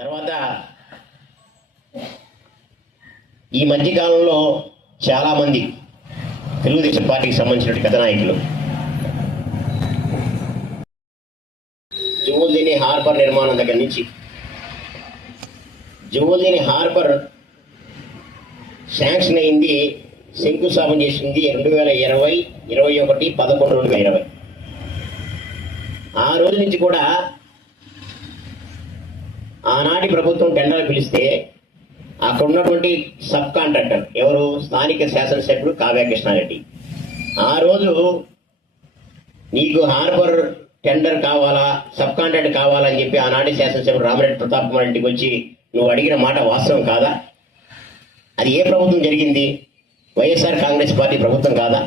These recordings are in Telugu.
తర్వాత ఈ మధ్యకాలంలో చాలామంది తెలుగుదేశం పార్టీకి సంబంధించిన కథానాయకులు జువ్వొదిని హార్బర్ నిర్మాణం దగ్గర నుంచి జువ్వొదిని హార్బర్ శాంక్షన్ అయింది, శంకుస్థాపన చేసింది 2020-21-11-2020. ఆ రోజు నుంచి కూడా ఆనాటి ప్రభుత్వం టెండర్ పిలిస్తే అక్కడ ఉన్నటువంటి సబ్ కాంట్రాక్టర్ ఎవరు, స్థానిక శాసనసభ్యుడు కావ్య కృష్ణారెడ్డి, ఆ రోజు నీకు హార్బర్ టెండర్ కావాలా, సబ్ కాంట్రాక్ట్ కావాలని చెప్పి ఆనాటి శాసనసభ్యుడు రామిరెడ్డి ప్రతాప్ కుమార్ రెడ్డికి వచ్చి నువ్వు అడిగిన మాట వాస్తవం కాదా? అది ఏ ప్రభుత్వం జరిగింది? వైఎస్ఆర్ కాంగ్రెస్ పార్టీ ప్రభుత్వం కాదా?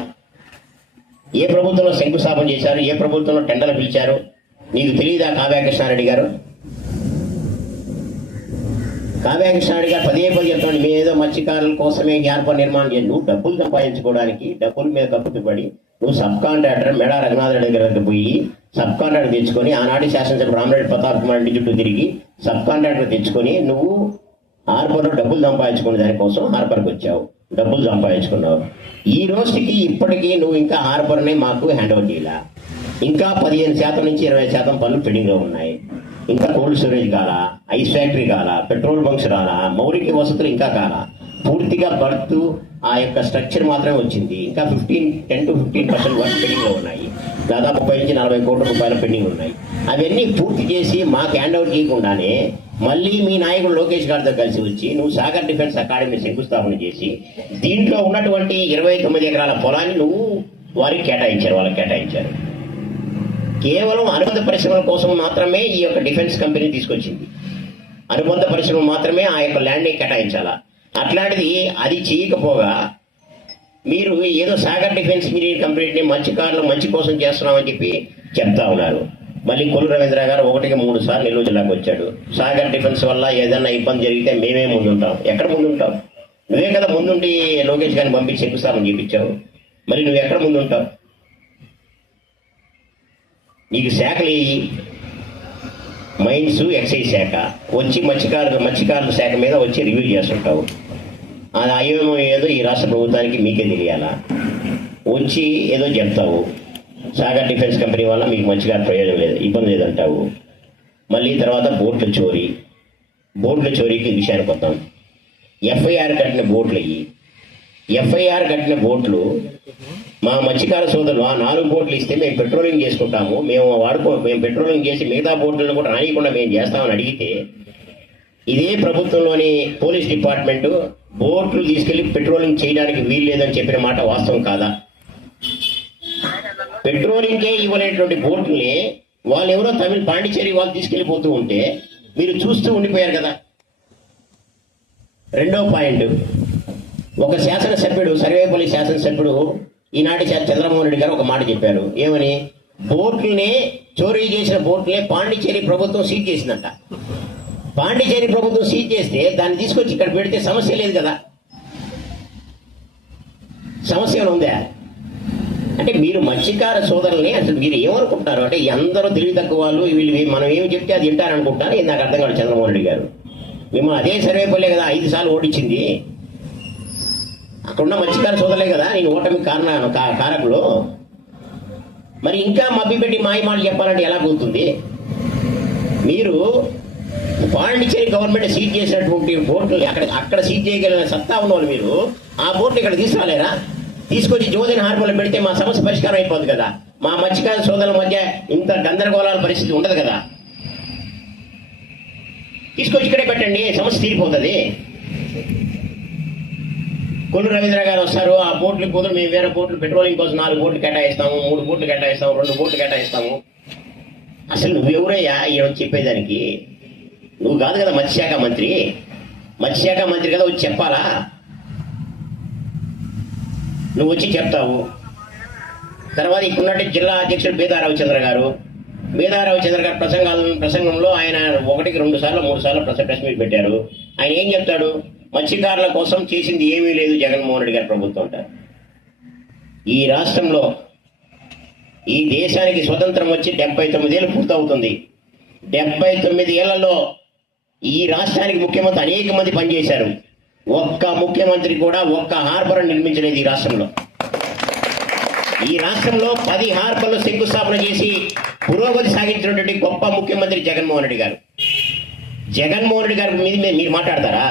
ఏ ప్రభుత్వంలో శంకుస్థాపన చేశారు? ఏ ప్రభుత్వంలో టెండర్లు పిలిచారు? నీకు తెలియదా కావ్య కృష్ణారెడ్డి గారు? కావ్య కృష్ణారెడ్డి గారు పదే చెప్తాను, మీ ఏదో మత్స్యకారుల కోసమే హార్బర్ నిర్మాణం చేసి నువ్వు డబ్బులు సంపాదించుకోవడానికి డబ్బుల మీద కప్పుతుపడి నువ్వు సబ్ కాంట్రాక్టర్ మెడా రఘునాథ్ రెడ్డి దగ్గరకు పోయి సబ్ కాంట్రాక్టర్ తెచ్చుకొని ఆనాటి శాసనసభ్యుడు రామిరెడ్డి ప్రతాప్ కుమార్ రెడ్డి చుట్టూ తిరిగి సబ్ కాంట్రాక్టర్ తెచ్చుకొని నువ్వు హార్బర్లో డబ్బులు సంపాదించుకునే దానికోసం హార్బర్కి వచ్చావు, డబ్బులు సంపాదించుకున్నావు. ఈ రోజుకి ఇప్పటికీ నువ్వు ఇంకా హార్బర్ని మాకు హ్యాండ్ ఓవర్ చేయాల. ఇంకా 15% నుంచి 20% పనులు పెండింగ్లో ఉన్నాయి. ఇంకా కోల్డ్ స్టోరేజ్ కాలా, ఐస్ ఫ్యాక్టరీ కాలా, పెట్రోల్ బంక్స్ రాలా, మౌలిక వసతులు ఇంకా కాలా. పూర్తిగా బర్త్ ఆ యొక్క స్ట్రక్చర్ మాత్రమే వచ్చింది. ఇంకా 10-15% వర్క్ పెండింగ్లో ఉన్నాయి. దాదాపు 30-40 కోట్ల రూపాయల పెండింగ్ ఉన్నాయి. అవన్నీ పూర్తి చేసి మాకు హ్యాండ్ ఓవర్ చేయకుండానే మళ్ళీ మీ నాయకుడు లోకేష్ గారితో కలిసి వచ్చి నువ్వు సాగర్ డిఫెన్స్ అకాడమీ శంకుస్థాపన చేసి దీంట్లో ఉన్నటువంటి 29 ఎకరాల పొలాన్ని నువ్వు వారికి కేటాయించారు, వాళ్ళకి కేటాయించారు. కేవలం అనుబంధ పరిశ్రమల కోసం మాత్రమే ఈ యొక్క డిఫెన్స్ కంపెనీ తీసుకొచ్చింది. అనుబంధ పరిశ్రమ మాత్రమే ఆ యొక్క ల్యాండ్ని కేటాయించాలా. అట్లాంటిది అది చేయకపోగా మీరు ఏదో సాగర్ డిఫెన్స్ ఇంజనీరింగ్ కంపెనీని మత్స్యకారులు మంచి కోసం చేస్తున్నామని చెప్పి చెప్తా ఉన్నారు. మళ్ళీ కొల్లు రవీంద్ర గారు 1-3 సార్లు నెల్లూరు జిల్లాకు వచ్చాడు. సాగర్ డిఫెన్స్ వల్ల ఏదన్నా ఇబ్బంది జరిగితే మేమే ముందుంటాం. ఎక్కడ ముందుంటావు? నువ్వే కదా ముందుండి లోకేష్ గారిని పంపించి శంకుస్థాపన చేయించావు. మరి నువ్వు ఎక్కడ ముందుంటావు? నీకు శాఖలు మైన్స్, ఎక్సైజ్ శాఖ వచ్చి మత్స్యకారుల శాఖ మీద వచ్చి రివ్యూ చేస్తుంటావు. అది అయ్యేమో ఏదో ఈ రాష్ట్ర ప్రభుత్వానికి మీకే తెలియాలా. వచ్చి ఏదో చెప్తావు, సాగర్ డిఫెన్స్ కంపెనీ వల్ల మీకు మంచిగా ప్రయోజనం లేదు, ఇబ్బంది లేదంటావు. మళ్ళీ తర్వాత బోట్ల చోరీకి విషయానికి వస్తాం. ఎఫ్ఐఆర్ కట్టిన బోట్లు బోట్లు మా మత్స్యకార సోదరులు ఆ 4 బోట్లు ఇస్తే మేము పెట్రోలింగ్ చేసుకుంటాము, మేము పెట్రోలింగ్ చేసి మిగతా బోట్లను కూడా రానియకుండా మేము చేస్తామని అడిగితే ఇదే ప్రభుత్వంలోని పోలీస్ డిపార్ట్మెంటు బోట్లు తీసుకెళ్లి పెట్రోలింగ్ చేయడానికి వీలు లేదని చెప్పిన మాట వాస్తవం కాదా? పెట్రోలింగ్కే ఇవ్వలేటువంటి బోట్లని వాళ్ళు ఎవరో పాండిచేరి వాళ్ళు తీసుకెళ్లిపోతూ ఉంటే మీరు చూస్తూ ఉండిపోయారు కదా. రెండో పాయింట్, ఒక శాసనసభ్యుడు, సర్వేపల్లి శాసనసభ్యుడు ఈనాటి చంద్రమోహన్ రెడ్డి గారు ఒక మాట చెప్పారు. ఏమని? బోట్లనే చోరీ చేసిన బోట్లనే పాండిచేరి ప్రభుత్వం సీజ్ చేసిందంట. పాండిచేరి ప్రభుత్వం సీజ్ చేస్తే దాన్ని తీసుకొచ్చి ఇక్కడ పెడితే సమస్య లేదు కదా. సమస్య ఉందా? అంటే మీరు మత్స్యకార సోదరుల్ని అసలు మీరు ఏమనుకుంటున్నారు? అంటే అందరూ తెలివి తక్కువ వాళ్ళు, వీళ్ళు మనం ఏమి చెప్తే అది వింటారనుకుంటారు. ఇది నాకు అర్థం కాదు. చంద్రమోహన్ రెడ్డి గారు మిమ్మల్ని అదే సర్వేపల్లే కదా 5 సార్లు ఓడించింది. అక్కడున్న మత్స్యకార సోదరులే కదా నేను ఓటమి కారకులు. మరి ఇంకా మభ్యపెట్టి మాయమాటలు చెప్పాలంటే ఎలా పోతుంది? మీరు పాండిచేరి గవర్నమెంట్ సీజ్ చేసినటువంటి బోట్లు అక్కడ సీజ్ చేయగలిగిన సత్తా ఉన్నవాళ్ళు మీరు ఆ బోట్లు ఇక్కడ తీసుకురాలేరా? తీసుకొచ్చి జోదిని హార్బర్లో పెడితే మా సమస్య పరిష్కారం అయిపోతుంది కదా. మా మత్స్యకార సోదరుల మధ్య ఇంత గందరగోళాల పరిస్థితి ఉండదు కదా. తీసుకొచ్చి ఇక్కడే పెట్టండి, సమస్య తీరిపోతుంది. కొల్లు రవీంద్ర గారు వస్తారు, ఆ బోట్లు కుదరు, మేము వేరే బోట్లు పెట్రోలింగ్ కోసం 4 బోట్లు కేటాయిస్తాము, 3 బోట్లు కేటాయిస్తాము, 2 బోట్లు కేటాయిస్తాము. అసలు నువ్వెవరయ్యా ఈరోజు చెప్పేదానికి? నువ్వు కాదు కదా మత్స్యశాఖ మంత్రి. మత్స్యశాఖ మంత్రి కదా వచ్చి చెప్పాలా? నువ్వు వచ్చి చెప్తావు. తర్వాత ఇప్పుడున్నట్టు జిల్లా అధ్యక్షుడు బేదా రవిచంద్ర గారు ప్రసంగంలో ఆయన 1-2 సార్లు 3 సార్లు ప్రెస్ మీట్ పెట్టారు. ఆయన ఏం చెప్తాడు? మత్స్యకారుల కోసం చేసింది ఏమీ లేదు జగన్మోహన్ రెడ్డి గారి ప్రభుత్వం అంటారు. ఈ రాష్ట్రంలో ఈ దేశానికి స్వతంత్రం వచ్చి 79 ఏళ్ళు పూర్తవుతుంది. 79 ఏళ్లలో ఈ రాష్ట్రానికి ముఖ్యమంత్రి అనేక మంది పనిచేశారు. ఒక్క ముఖ్యమంత్రి కూడా ఒక్క హార్బర్ నిర్మించలేదు ఈ రాష్ట్రంలో. ఈ రాష్ట్రంలో 10 హార్బర్లు శంకుస్థాపన చేసి పురోగతి సాగించినటువంటి గొప్ప ముఖ్యమంత్రి జగన్మోహన్ రెడ్డి గారు. జగన్మోహన్ రెడ్డి గారి మీద మీరు మాట్లాడతారా?